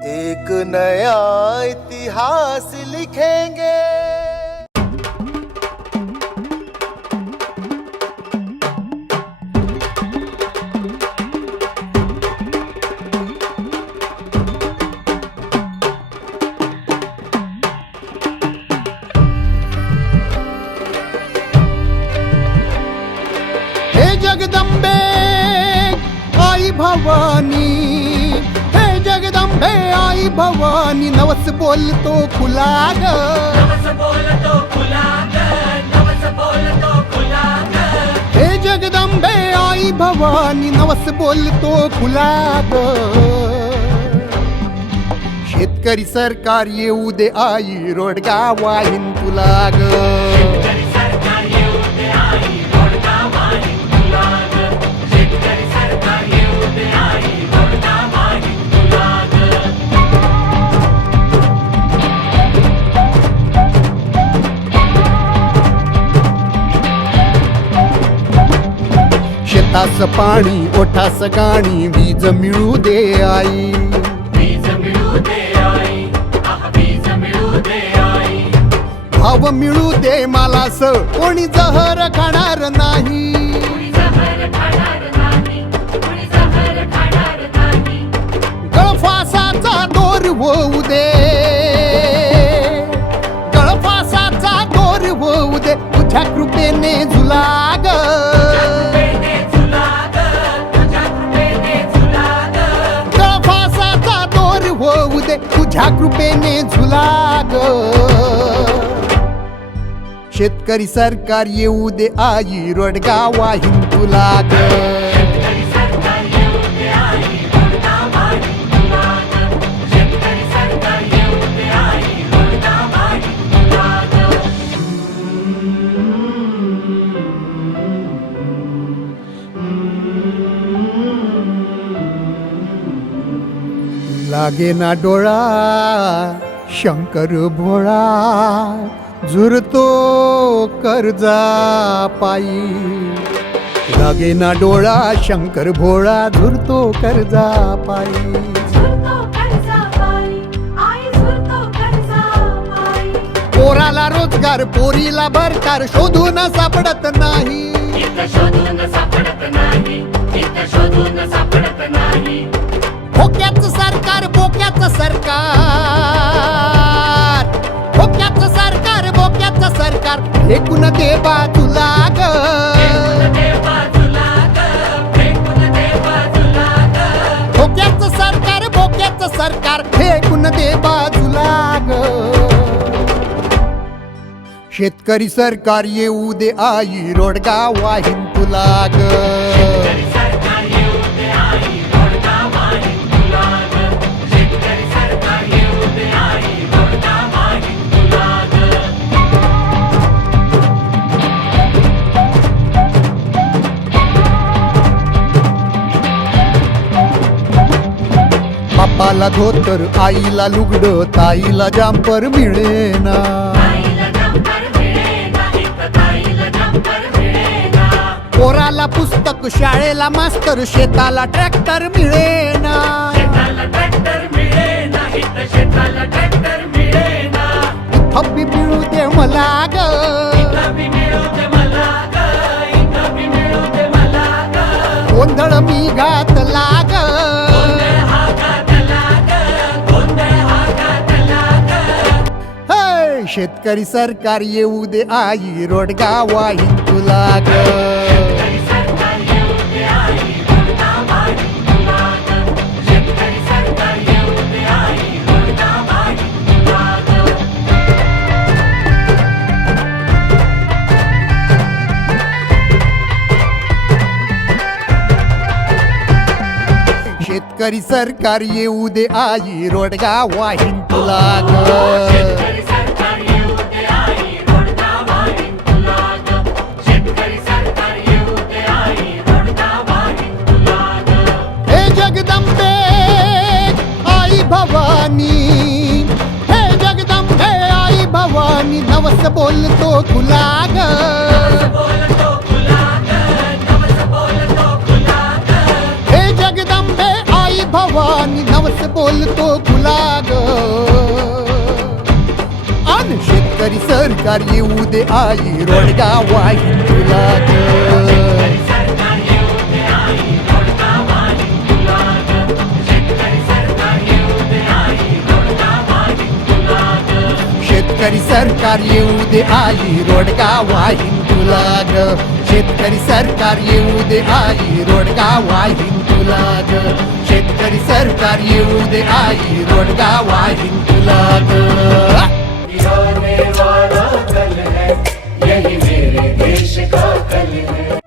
एक नया इतिहास लिखेंगे। हे जगदंबे आई भवानी, हे जगदंबे आई भवानी, नवस बोलतो खुला ग, नवस बोलतो खुला ग, नवस बोलतो खुला ग. हे जगदंबे आई भवानी, नवस बोलतो खुला ग. शेतकरी सरकार येऊ दे आई, रोडगा वाहीन तुला ग. शेतकरी सरकार येऊ दे आई, रोडगा वाहीन तुला ग. शेतकरी सरकार येऊ दे आई, रोडगा वाहीन तुला ग. शेतास पाणी ओठास गाणी, वीज मिळू दे आई. वीज मिळू दे आई, आह वीज मिळू दे आई. भाव मिळू दे मालास, कोणी जहर खाणार नाही. कुणी जहर खाणार नाही, कुणी जहर खाणार नाही. गळफासाचा दोर होऊ दे, गळफासाचा दोर होऊ दे, तुझ्या कृपेने झुला ग. कृपेने झुला ग, तुझ्या कृपेने झुला ग. गळफासाचा दोर होऊ दे, तुझ्या कृपेने झुला ग. शेतकरी सरकार येऊ दे आई, रोडगा वाहीन तुला ग. शेतकरी सरकार येऊ दे आई, रोडगा वाहीन तुला ग. शेतकरी सरकार येऊ दे आई, रोडगा वाहीन तुला ग. लागे ना डोळा शंकर भोळा, झुरतो कर्जा पायी. लागे ना डोळा शंकर भोळा, झुरतो कर्जा पायी. झुरतो कर्जा पायी, आई झुरतो कर्जा पायी. पोराला रोजगार पोरीला भरकार, शोधून सापडत नाही. इथं शोधून सापडत नाही, इथं शोधून सापडत नाही. भोक्याचं सरकार बोक्याचं सरकार, भोक्याचं सरकार बोक्याचं सरकार, फेकून दे बाजूला ग. फेकून दे बाजूला ग, फेकून दे बाजूला ग. भोक्याचं सरकार बोक्याचं सरकार, फेकून दे बाजूला ग. शेतकरी सरकार येऊ दे आई, रोडगा वाहीन तुला ग. शेतकरी सरकार येऊ दे आई, रोडगा वाहीन तुला ग. शेतकरी सरकार येऊ दे आई, रोडगा वाहीन तुला ग. बापाला धोतर आईला लुगडं, ताईला जांपर मिळेना. ताईला जंपर मिळेना, इथं ताईला जंपर मिळेना. पोराला पुस्तक शाळेला मास्तर, शेताला ट्रॅक्टर मिळेना. शेताला ट्रॅक्टर मिळेना, इथं शेताला ट्रॅक्टर मिळेना. हब्बी मिळू दे मला ग. इथं बी मिळू दे मला ग, इथं बी मिळू दे मला ग. गोंधळ मी घातला ग. गोंधळ हा घातला ग, गोंधळ हा घातला ग. हे, शेतकरी सरकार येऊ दे आई, रोडगा वाहीन तुला ग. शेतकरी सरकार येऊ दे आई, रोडगा वाहीन तुला ग. शेतकरी सरकार येऊ दे आई, रोडगा वाहीन तुला ग. शेतकरी सरकार येऊ दे आई, रोडगा वाहीन तुला ग. शेतकरी सरकार येऊ दे आई, रोडगा वाहीन तुला ग. शेतकरी सरकार येऊ दे आई, रोडगा वाहीन तुला ग. हे जगदंबे आई भवानी, हे जगदंबे आई भवानी, नवस बोलतो खुला ग. नवस बोलतो खुला ग, नवस बोलतो खुला ग. हे जगदंबे आई भवानी, नवस बोलतो गुलाग आणि शेतकरी सरकार येऊ दे आई रोडगा वाहीन तुला ग. सरकार येऊ दे आई रोडगा वाहीन तुला ग. शेतकरी सरकार येऊ दे आई रोडगा वाहीन तुला ग. शेतकरी सरकार येऊ दे आई रोडगा वाहीन तुला ग. शेतकरी सरकार येऊ दे आई रोडगा वाहीन तुला ग. शेतकरी सरकार येऊ दे आई रोडगा वाहीन तुला ग. होने वाला कल है यही मेरे देश का कल है.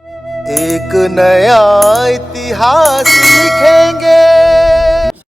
एक नया इतिहास लिखेंगे